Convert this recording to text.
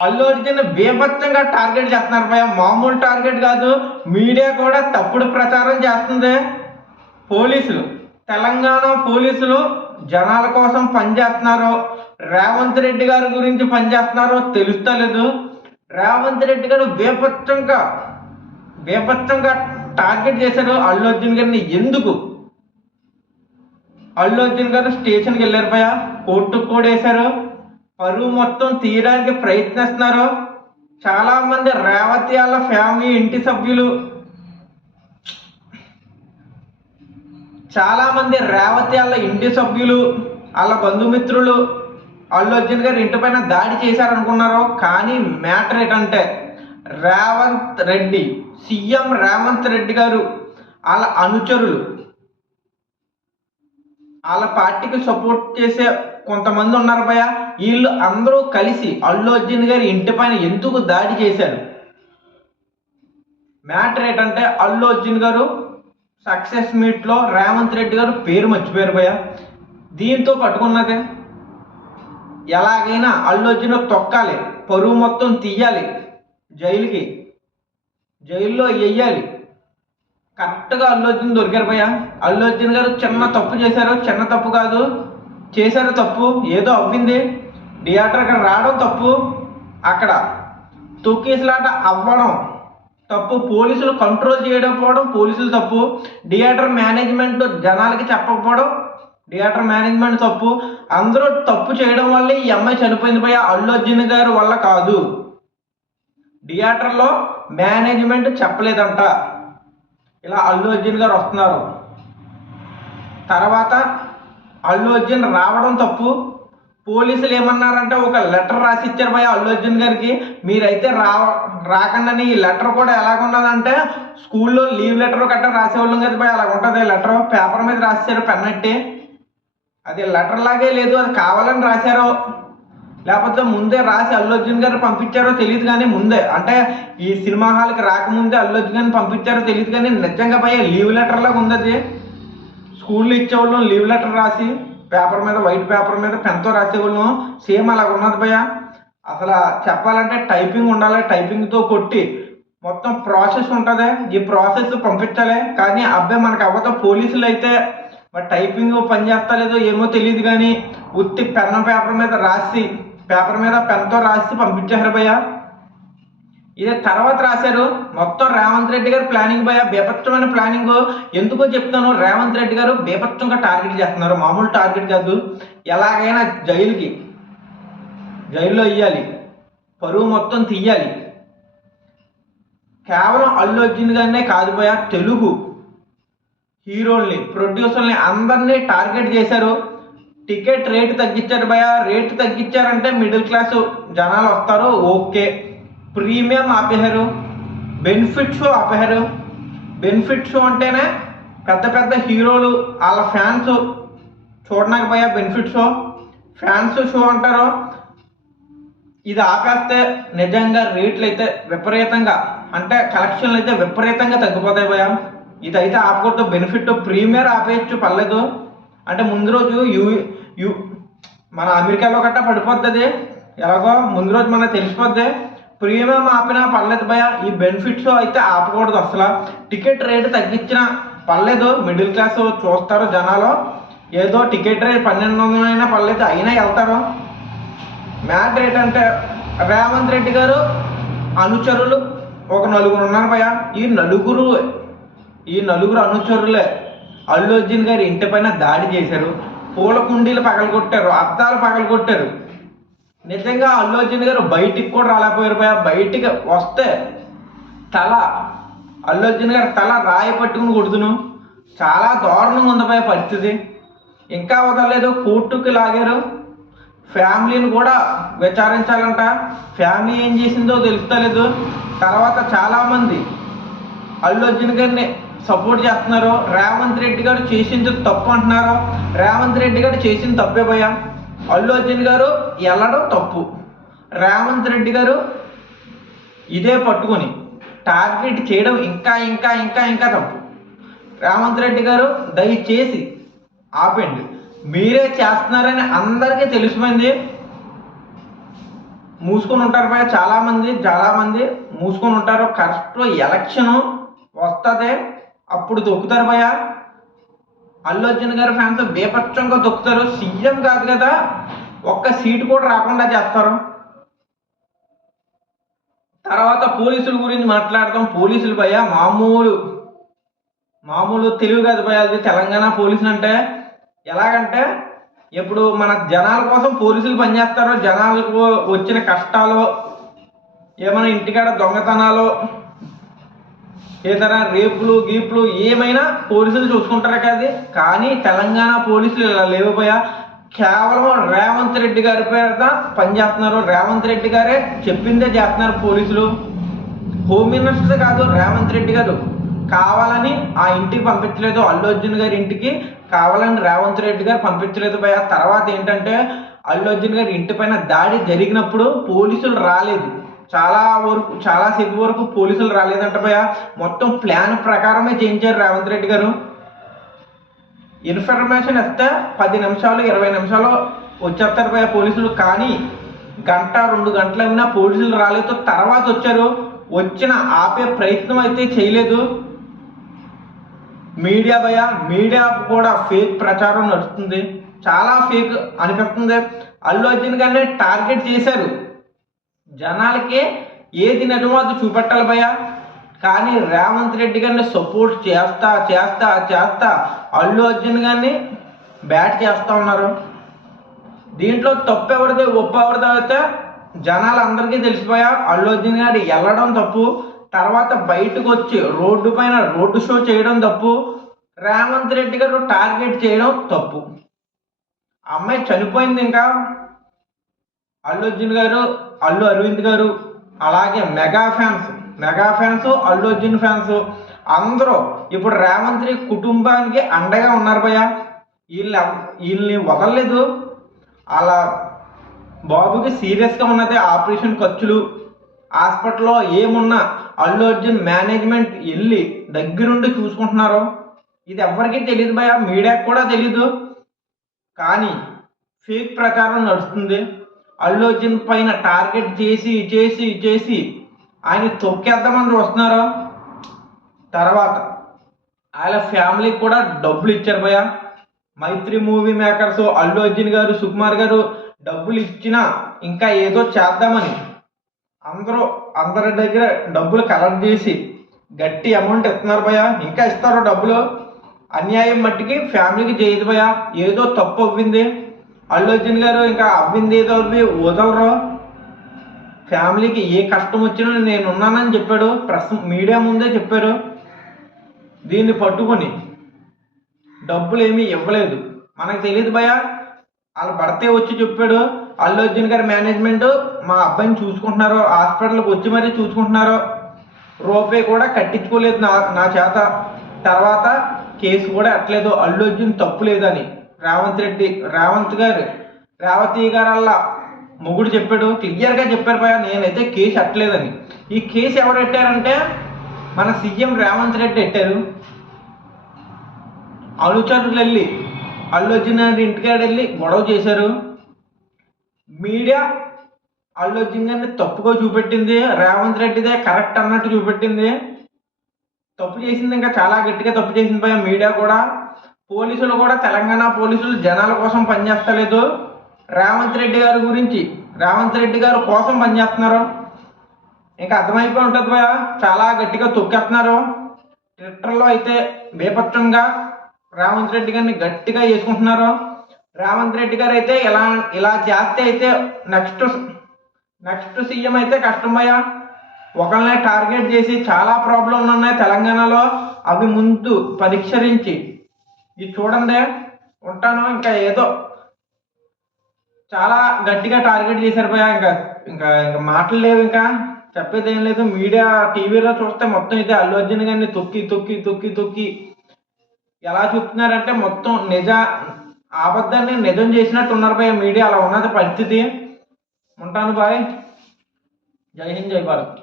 అల్లు అర్జున్ బీభత్సంగా టార్గెట్ చేస్తున్నారు భయ్య. మామూలు టార్గెట్ కాదు. మీడియా కూడా తప్పుడు ప్రచారం చేస్తుంది. పోలీసులు, తెలంగాణ పోలీసులు జనాల కోసం పనిచేస్తున్నారో రేవంత్ రెడ్డి గారి గురించి పనిచేస్తున్నారో తెలుస్తలేదు. రేవంత్ రెడ్డి గారు బీభత్సంగా టార్గెట్ చేశారు అల్లు అర్జున్ గారిని. ఎందుకు? అల్లు అర్జున్ గారు స్టేషన్కి వెళ్ళారు భయ్య, కోర్టుకు కూడా వేశారు. పరువు మొత్తం తీయడానికి ప్రయత్నిస్తున్నారు. చాలా మంది రేవతి వాళ్ళ ఫ్యామిలీ ఇంటి సభ్యులు, వాళ్ళ బంధుమిత్రులు అల్లు అర్జున్ గారు ఇంటి పైన దాడి చేశారనుకున్నారు. కానీ మ్యాటర్ ఏంటంటే సీఎం రేవంత్ రెడ్డి గారు వాళ్ళ అనుచరులు, వాళ్ళ పార్టీకి సపోర్ట్ చేసే కొంతమంది ఉన్నారు భయ్య. వీళ్ళు అందరూ కలిసి అల్లు అర్జున్ గారి ఇంటి పైన ఎందుకు దాడి చేశారు? మ్యాటర్ ఏంటంటే అల్లు అర్జున్ గారు సక్సెస్ మీట్లో రేవంత్ రెడ్డి గారు పేరు మర్చిపోయారు భయ్య. దీంతో పట్టుకున్నదే ఎలాగైనా అల్లు అర్జున్ తొక్కాలి, పరువు మొత్తం తీయాలి, జైల్లో వెయ్యాలి. కరెక్ట్గా అల్లు అర్జున్ దొరికారు భయ్య. అల్లు అర్జున్ గారు చిన్న తప్పు చేశారు. చిన్న తప్పు కాదు, చేశారు తప్పు. ఏదో అవ్వింది. థియేటర్కి రావడం తప్పు, అక్కడ తొక్కేసలాట అవ్వడం తప్పు, పోలీసులు కంట్రోల్ చేయడం పోవడం పోలీసులు తప్పు, థియేటర్ మేనేజ్మెంట్ జనాలకి చెప్పకపోవడం థియేటర్ మేనేజ్మెంట్ తప్పు. అందరూ తప్పు చేయడం వల్లే ఈ అమ్మాయి చనిపోయింది భయ్య. అల్లు అర్జున్ గారి వల్ల కాదు. థియేటర్లో మేనేజ్మెంట్ చెప్పలేదంట ఇలా అల్లు అర్జున్ గారు వస్తున్నారు. తర్వాత అల్లు అర్జున్ రావడం తప్పు. పోలీసులు ఏమన్నారంటే ఒక లెటర్ రాసి ఇచ్చారు భయ్య అల్లు అర్జున్ గారికి, మీరైతే రాకండి. ఈ లెటర్ కూడా ఎలాగున్నదంటే స్కూల్లో లీవ్ లెటర్ గట్రా రాసేవాళ్ళం కదా భయ్య, అలాగుంటుంది లెటర్. పేపర్ మీద రాశారు పెన్నట్టి. అది లెటర్ లాగే లేదు, అది కావాలని రాశారో లేకపోతే ముందే రాసి అల్లు అర్జున్ గారు పంపించారో తెలియదు. కానీ ముందే అంటే ఈ సినిమా హాల్కి రాకముందే అల్లు అర్జున్ గారిని పంపించారో తెలియదు. కానీ నిజంగా భయ్య లీవ్ లెటర్ లాగా ఉంది అది. స్కూల్లో ఇచ్చేవాళ్ళం లీవ్ లెటర్ రాసి పేపర్ మీద, వైట్ పేపర్ మీద పెన్తో రాసేవాళ్ళం. సేమ్ అలాగ ఉన్నది భయ్య. అసలు చెప్పాలంటే టైపింగ్ ఉండాలి, టైపింగ్తో కొట్టి మొత్తం ప్రాసెస్ ఉంటుంది. ఈ ప్రాసెస్ పంపించాలి. కానీ అబ్బాయి మనకు అవ్వతో. పోలీసులు అయితే మరి టైపింగ్ పని చేస్తలేదో ఏమో తెలియదు. కానీ ఉత్తి పేపర్ మీద పెన్తో రాసి పంపించారు భయ్య. ఇదే తర్వాత రాశారు. మొత్తం రేవంత్ రెడ్డి గారు ప్లానింగ్ భయ్య, బీభత్సమైన ప్లానింగ్. ఎందుకో చెప్తాను, రేవంత్ రెడ్డి గారు బీభత్సంగా టార్గెట్ చేస్తున్నారు. మామూలు టార్గెట్ కాదు. ఎలాగైనా జైల్లో వెయ్యాలి, పరువు మొత్తం తీయాలి. కేవలం అల్లు అర్జున్ గారినే కాదు భయ్య, తెలుగు హీరోల్ని, ప్రొడ్యూసర్ని అందరినీ టార్గెట్ చేశారు. టికెట్ రేటు తగ్గించారు భయ్య. రేటు తగ్గించారంటే మిడిల్ క్లాస్ జనాలు వస్తారు, ఓకే. ప్రీమియం ఆపేశారు, బెనిఫిట్ షో ఆపేశారు. బెనిఫిట్ షో అంటేనే పెద్ద పెద్ద హీరోలు వాళ్ళ ఫ్యాన్స్ చూడడానికి భయ్య బెనిఫిట్ షో, ఫ్యాన్స్ షో అంటారు. ఇది ఆపేస్తే నిజంగా రేట్లు అయితే విపరీతంగా, అంటే కలెక్షన్లు అయితే విపరీతంగా తగ్గిపోతాయి భయ్య. ఇదైతే ఆపకూడదు. బెనిఫిట్ ప్రీమియర్ ఆపేయచ్చు, పర్లేదు. అంటే ముందు రోజు మన అమెరికాలో గట్టా పడిపోతుంది, ఎలాగో ముందు రోజు మనకు తెలిసిపోద్ది. ప్రీమియం ఆపినా పర్లేదు భయ్య, ఈ బెనిఫిట్ షో అయితే ఆపకూడదు అసలు. టికెట్ రేటు తగ్గించినా పర్లేదు, మిడిల్ క్లాస్ చూస్తారు జనాలు. ఏదో టికెట్ రేట్ 1200 అయినా పర్లేదు, అయినా వెళ్తారు. మ్యాటర్ ఏంటంటే రేవంత్ రెడ్డి గారు అనుచరులు ఒక నలుగురు ఉన్నారు భయ్య. ఈ నలుగురు అనుచరులే అల్లు అర్జున్ గారి ఇంటి పైన దాడి చేశారు. పూల కుండీలు పగలగొట్టారు, అద్దాలు పగలగొట్టారు. నిజంగా అల్లు అర్జున్ గారు బయటికి కూడా రాలేకపోయారు భయ్య. బయటికి వస్తే అల్లు అర్జున్ గారు తల రాయి పట్టుకుని కొడుతును. చాలా దారుణంగా ఉంది భయ్య పరిస్థితి. ఇంకా వదలలేదు, కోర్టుకి లాగారు. ఫ్యామిలీని కూడా విచారించాలంట. ఫ్యామిలీ ఏం చేసిందో తెలుస్తలేదు. తర్వాత చాలామంది అల్లు అర్జున్ గారిని సపోర్ట్ చేస్తున్నారు. రేవంత్ రెడ్డి గారు చేసింది తప్పు అంటున్నారు. రేవంత్ రెడ్డి గారు చేసింది తప్పే భయ్య. అల్లు అర్జున్ గారు వెళ్ళడం తప్పు, రేవంత్ రెడ్డి గారు ఇదే పట్టుకొని టార్గెట్ చేయడం ఇంకా ఇంకా ఇంకా ఇంకా తప్పు. రేవంత్ రెడ్డి గారు దయచేసి ఆపండి. మీరే చేస్తున్నారని అందరికీ తెలిసిపోయింది. మూసుకొని ఉంటారు భయ, చాలా మంది మూసుకొని ఉంటారు. కరెక్ట్ ఎలక్షన్ వస్తుంది అప్పుడు దొక్కుతారు భయ. అల్లు అర్జున్ గారి ఫ్యాన్స్ బేపచ్చంగా దొక్కుతారు. సీఎం కాదు కదా, ఒక్క సీటు కూడా రాకుండా చేస్తారు. తర్వాత పోలీసుల గురించి మాట్లాడతాం. పోలీసులు భయ మామూలు తెలివి కాదు భయ. అది తెలంగాణ పోలీసులు అంటే ఎలాగంటే, ఇప్పుడు మన జనాల కోసం పోలీసులు పనిచేస్తారు. జనాలకు వచ్చిన కష్టాలు, ఏమైనా ఇంటికాడ దొంగతనాలు, ఏదైనా రేపులు గీపులు ఏమైనా పోలీసులు చూసుకుంటారు కదా. కానీ తెలంగాణ పోలీసులు ఇలా లేవు భయ. కేవలం రేవంత్ రెడ్డి గారి పేరుత పనిచేస్తున్నారు. రేవంత్ రెడ్డి గారే చెప్పిందే చేస్తున్నారు పోలీసులు. హోమ్ మినిస్టర్ కాదు రేవంత్ రెడ్డి గారు, కావాలని ఆ ఇంటికి పంపించలేదు. అల్లు అర్జున్ గారి ఇంటికి కావాలని రేవంత్ రెడ్డి గారు పంపించలేదు భయ. తర్వాత ఏంటంటే, అల్లు అర్జున్ గారి ఇంటి పైన దాడి జరిగినప్పుడు పోలీసులు రాలేదు. చాలాసేపు వరకు పోలీసులు రాలేదంట భయ. మొత్తం ప్లాన్ ప్రకారమే చేయించారు రేవంత్ రెడ్డి గారు. ఇన్ఫర్మేషన్ ఇస్తే 10 నిమిషాలు 20 నిమిషాలు వచ్చేస్తారు భయ పోలీసులు. కానీ 1-2 గంటలు అయినా పోలీసులు రాలేదు. తర్వాత వచ్చారు. వచ్చిన ఆపే ప్రయత్నం అయితే చేయలేదు మీడియా భయ. మీడియా కూడా ఫేక్ ప్రచారం నడుస్తుంది, చాలా ఫేక్ అనిపిస్తుంది. అల్లు అర్జున్ గారిని టార్గెట్ చేశారు. జనాలకి ఏది నిజమో అది చూపెట్టాలి భయ. కానీ రేవంత్ రెడ్డి గారిని సపోర్ట్ చేస్తా అల్లు అర్జున్ గారిని బ్యాట్ చేస్తూ ఉన్నారు. దీంట్లో తప్పు ఎవరిది ఒప్పు ఎవరిదో అయితే జనాలందరికీ తెలిసిపోయా. అల్లు అర్జున్ గారు వెళ్ళడం తప్పు, తర్వాత బయటకు వచ్చి రోడ్డు పైన రోడ్డు షో చేయడం తప్పు, రేవంత్ రెడ్డి గారు టార్గెట్ చేయడం తప్పు. అమ్మాయి చనిపోయింది. ఇంకా అల్లు అర్జున్ గారు, అల్లు అరవింద్ గారు, అలాగే mega fans, Allu Arjun fans అందరూ ఇప్పుడు రేవంత్ రెడ్డి కుటుంబానికి అండగా ఉన్నారు భయ. వీళ్ళని వదలలేదు. అలా బాబుకి సీరియస్గా ఉన్నది ఆపరేషన్ ఖర్చులు, హాస్పిటల్లో ఏమున్నా అల్లు అర్జున్ మేనేజ్మెంట్ వెళ్ళి దగ్గరుండి చూసుకుంటున్నారు. ఇది ఎవరికీ తెలియదు భయ, మీడియాకి కూడా తెలీదు. కానీ ఫేక్ ప్రకారం నడుస్తుంది. అల్లు అర్జున్ పైన టార్గెట్ చేసి ఆయన తొక్కేద్దామని వస్తున్నారు. తర్వాత వాళ్ళ ఫ్యామిలీకి కూడా డబ్బులు ఇచ్చారు భయ. మైత్రి మూవీ మేకర్స్, అల్లు అర్జున్ గారు, సుకుమార్ గారు డబ్బులు ఇచ్చినా ఇంకా ఏదో చేద్దామని అందరి దగ్గర డబ్బులు కలెక్ట్ చేసి గట్టి అమౌంట్ ఇస్తున్నారు భయ. ఇంకా ఇస్తారు డబ్బులు. అన్యాయం మట్టికి ఫ్యామిలీకి చేయదు భయ. ఏదో తప్పు అవ్వింది అల్లు అర్జున్ గారు, ఇంకా అవ్వింది ఏదో అవ్వి వదలరు. ఫ్యామిలీకి ఏ కష్టం వచ్చినా నేను ఉన్నానని చెప్పాడు. మీడియా ముందే చెప్పారు. దీన్ని పట్టుకొని డబ్బులు ఏమీ ఇవ్వలేదు. మనకు తెలియదు భయ. వాళ్ళ భర్తే వచ్చి చెప్పాడు, అల్లు అర్జున్ గారి మేనేజ్మెంట్ మా అబ్బాయిని చూసుకుంటున్నారు, హాస్పిటల్కి వచ్చి మరీ చూసుకుంటున్నారు, రూపాయి కూడా కట్టించుకోలేదు నా చేత. తర్వాత కేసు కూడా ఎట్లేదు. అల్లు అర్జున్ తప్పు లేదని రేవతి గారు అలా మొగుడు చెప్పాడు. క్లియర్గా చెప్పారు భయ, నేనైతే కేసు ఎట్టలేదని. ఈ కేసు ఎవరు పెట్టారంటే మన సీఎం రేవంత్ రెడ్డి పెట్టారు. అనుచరులు వెళ్ళి అల్లు అర్జున్ గారి ఇంటికాడ వెళ్ళి గొడవ చేశారు. మీడియా అల్లు అర్జున్ గారిని తప్పుగా చూపెట్టింది, రేవంత్ రెడ్డిదే కరెక్ట్ అన్నట్టు చూపెట్టింది. తప్పు చేసింది, ఇంకా చాలా గట్టిగా తప్పు చేసింది భయ మీడియా కూడా. పోలీసులు కూడా, తెలంగాణ పోలీసులు జనాల కోసం పనిచేస్తలేదు, రేవంత్ రెడ్డి గారు కోసం పనిచేస్తున్నారు. ఇంకా అర్థమైపోయి ఉంటుంది భయ. చాలా గట్టిగా తొక్కేస్తున్నారు. ట్విట్టర్లో అయితే బేపచ్చంగా రేవంత్ రెడ్డి గారిని గట్టిగా చేసుకుంటున్నారు. రేవంత్ రెడ్డి గారు అయితే ఇలా చేస్తే అయితే నెక్స్ట్ సీఎం అయితే కష్టం భయ. ఒకళ్ళనే టార్గెట్ చేసి చాలా ప్రాబ్లంలు ఉన్నాయి తెలంగాణలో, అవి ముందు పరిష్కరించి ఇది చూడండి. ఉంటాను. ఇంకా ఏదో చాలా గట్టిగా టార్గెట్ చేశారు భయ. ఇంకా మాటలు లేవు, ఇంకా చెప్పేది ఏం లేదు. మీడియా టీవీలో చూస్తే మొత్తం అయితే అల్లు అర్జున్ గారిని తొక్కి ఎలా చూపుతున్నారంటే మొత్తం అబద్ధాన్ని నిజం చేసినట్టు ఉన్నారు భయ. మీడియా అలా ఉన్నది పరిస్థితి. ఉంటాను బాయ్. జై హింద్, జై భారత్.